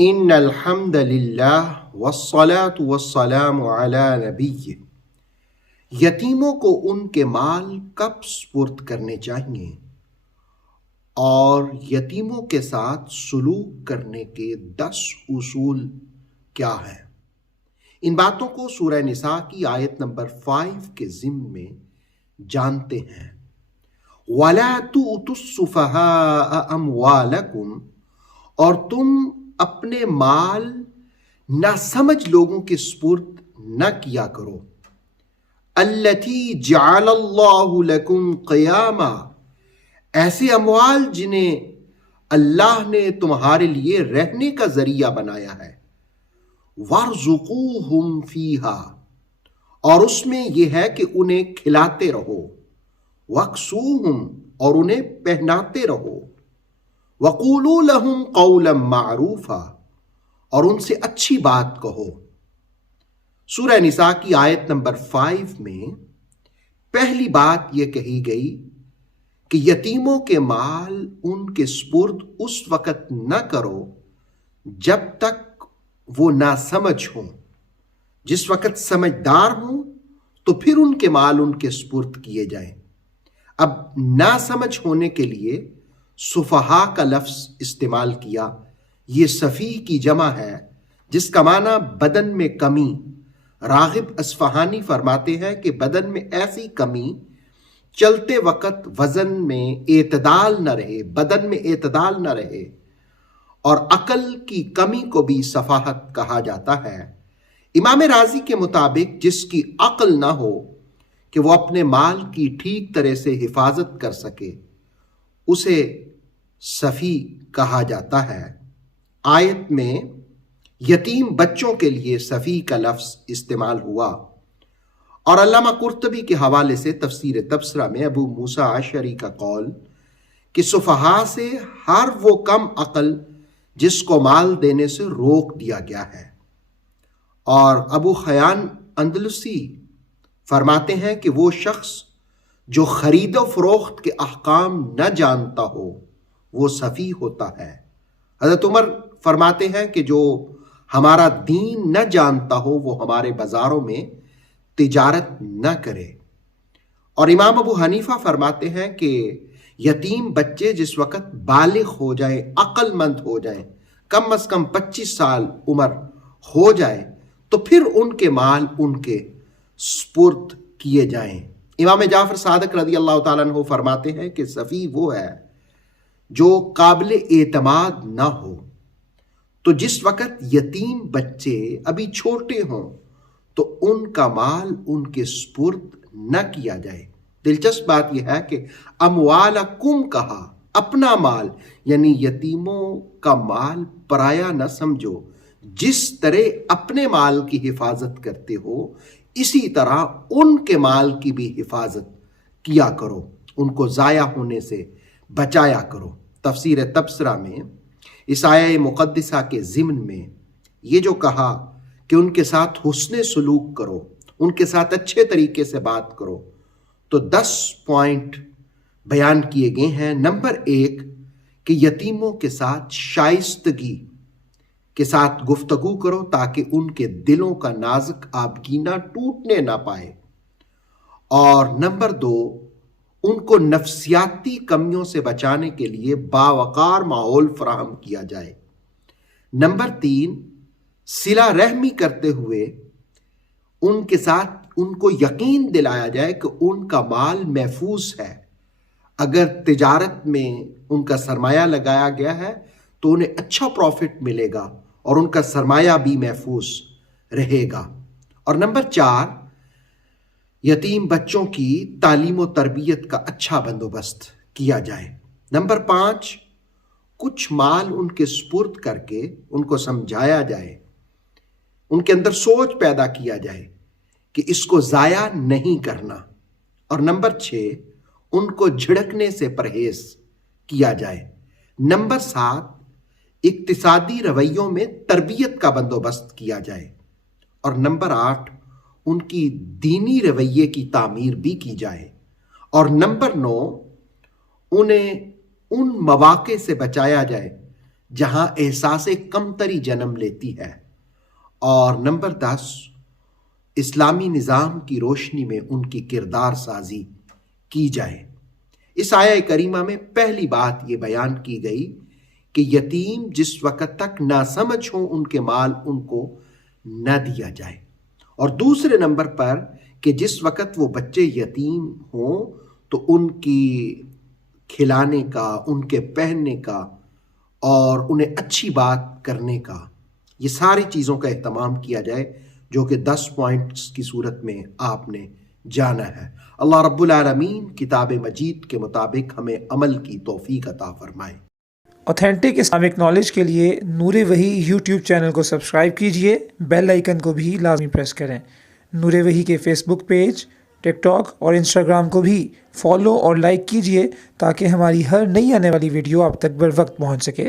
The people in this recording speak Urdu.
ان الحمد للہ والصلاة والسلام علی نبیہ۔ یتیموں کو ان کے مال کب سپرد کرنے چاہیے اور یتیموں کے ساتھ سلوک کرنے کے 10 اصول کیا ہیں؟ ان باتوں کو سورہ نساء کی آیت نمبر 5 کے ضمن میں جانتے ہیں۔ وَلَا تُؤْتُوا السُّفَهَاءَ أَمْوَالَكُمْ، اور تم اپنے مال ناسمجھ لوگوں کے سپرد نہ کیا کرو۔ الَّتِي جَعَلَ اللَّهُ لَكُمْ قِيَامًا، ایسے اموال جنہیں اللہ نے تمہارے لیے رہنے کا ذریعہ بنایا ہے۔ وَارْزُقُوهُمْ فِيهَا، اور اس میں یہ ہے کہ انہیں کھلاتے رہو۔ وَاكْسُوهُمْ، اور انہیں پہناتے رہو۔ وَقُولُوا لَهُمْ قَوْلًا مَعْرُوفًا، اور ان سے اچھی بات کہو۔ سورہ نساء کی آیت نمبر 5 میں پہلی بات یہ کہی گئی کہ یتیموں کے مال ان کے سپرد اس وقت نہ کرو جب تک وہ ناسمجھ ہوں۔ جس وقت سمجھدار ہوں تو پھر ان کے مال ان کے سپرد کیے جائیں۔ اب ناسمجھ ہونے کے لیے سفہا کا لفظ استعمال کیا۔ یہ سفیہ کی جمع ہے جس کا معنی بدن میں کمی۔ راغب اصفہانی فرماتے ہیں کہ بدن میں ایسی کمی چلتے وقت وزن میں اعتدال نہ رہے، بدن میں اعتدال نہ رہے، اور عقل کی کمی کو بھی سفاہت کہا جاتا ہے۔ امام رازی کے مطابق جس کی عقل نہ ہو کہ وہ اپنے مال کی ٹھیک طرح سے حفاظت کر سکے، اسے سفیہ کہا جاتا ہے۔ آیت میں یتیم بچوں کے لیے سفیہ کا لفظ استعمال ہوا، اور علامہ قرطبی کے حوالے سے تفسیر تبصرہ میں ابو موسیٰ اشعری کا قول کہ سفہا سے ہر وہ کم عقل جس کو مال دینے سے روک دیا گیا ہے۔ اور ابو خیان اندلسی فرماتے ہیں کہ وہ شخص جو خرید و فروخت کے احکام نہ جانتا ہو وہ سفیہ ہوتا ہے۔ حضرت عمر فرماتے ہیں کہ جو ہمارا دین نہ جانتا ہو وہ ہمارے بازاروں میں تجارت نہ کرے۔ اور امام ابو حنیفہ فرماتے ہیں کہ یتیم بچے جس وقت بالغ ہو جائیں، عقل مند ہو جائیں، کم از کم 25 سال عمر ہو جائے تو پھر ان کے مال ان کے سپرد کیے جائیں۔ امام جعفر صادق رضی اللہ تعالیٰ عنہ فرماتے ہیں کہ سفیہ وہ ہے جو قابل اعتماد نہ ہو۔ تو جس وقت یتیم بچے ابھی چھوٹے ہوں تو ان کا مال ان کے سپرد نہ کیا جائے۔ دلچسپ بات یہ ہے کہ اموالکم کہا، اپنا مال، یعنی یتیموں کا مال پرایا نہ سمجھو۔ جس طرح اپنے مال کی حفاظت کرتے ہو اسی طرح ان کے مال کی بھی حفاظت کیا کرو، ان کو ضائع ہونے سے بچایا کرو۔ تفسیر تبصرہ میں اس آیہ مقدسہ کے ضمن میں یہ جو کہا کہ ان کے ساتھ حسن سلوک کرو، ان کے ساتھ اچھے طریقے سے بات کرو، تو 10 پوائنٹ بیان کیے گئے ہیں۔ نمبر 1 کہ یتیموں کے ساتھ شائستگی کے ساتھ گفتگو کرو تاکہ ان کے دلوں کا نازک آبگینہ ٹوٹنے نہ پائے۔ اور نمبر 2 ان کو نفسیاتی کمیوں سے بچانے کے لیے باوقار ماحول فراہم کیا جائے۔ نمبر 3 صلہ رحمی کرتے ہوئے ان کے ساتھ ان کو یقین دلایا جائے کہ ان کا مال محفوظ ہے۔ اگر تجارت میں ان کا سرمایہ لگایا گیا ہے تو انہیں اچھا پروفٹ ملے گا اور ان کا سرمایہ بھی محفوظ رہے گا۔ اور نمبر 4 یتیم بچوں کی تعلیم و تربیت کا اچھا بندوبست کیا جائے۔ نمبر 5 کچھ مال ان کے سپرد کر کے ان کو سمجھایا جائے، ان کے اندر سوچ پیدا کیا جائے کہ اس کو ضائع نہیں کرنا۔ اور نمبر 6 ان کو جھڑکنے سے پرہیز کیا جائے۔ نمبر 7 اقتصادی رویوں میں تربیت کا بندوبست کیا جائے۔ اور نمبر 8 ان کی دینی رویے کی تعمیر بھی کی جائے۔ اور نمبر 9 انہیں ان مواقع سے بچایا جائے جہاں احساس کمتری جنم لیتی ہے۔ اور نمبر 10، اسلامی نظام کی روشنی میں ان کی کردار سازی کی جائے۔ اس آیہ کریمہ میں پہلی بات یہ بیان کی گئی کہ یتیم جس وقت تک ناسمجھ ہوں ان کے مال ان کو نہ دیا جائے، اور دوسرے نمبر پر کہ جس وقت وہ بچے یتیم ہوں تو ان کی کھلانے کا، ان کے پہننے کا اور انہیں اچھی بات کرنے کا، یہ ساری چیزوں کا اہتمام کیا جائے، جو کہ 10 پوائنٹس کی صورت میں آپ نے جانا ہے۔ اللہ رب العالمین کتاب مجید کے مطابق ہمیں عمل کی توفیق عطا فرمائے۔ اوتھینٹک اسلامک نالج کے لیے نور وحی یوٹیوب چینل کو سبسکرائب کیجئے، بیل آئیکن کو بھی لازمی پریس کریں۔ نور وحی کے فیس بک پیج، ٹک ٹاک اور انسٹاگرام کو بھی فالو اور لائک کیجئے تاکہ ہماری ہر نئی آنے والی ویڈیو آپ تک بر وقت پہنچ سکے۔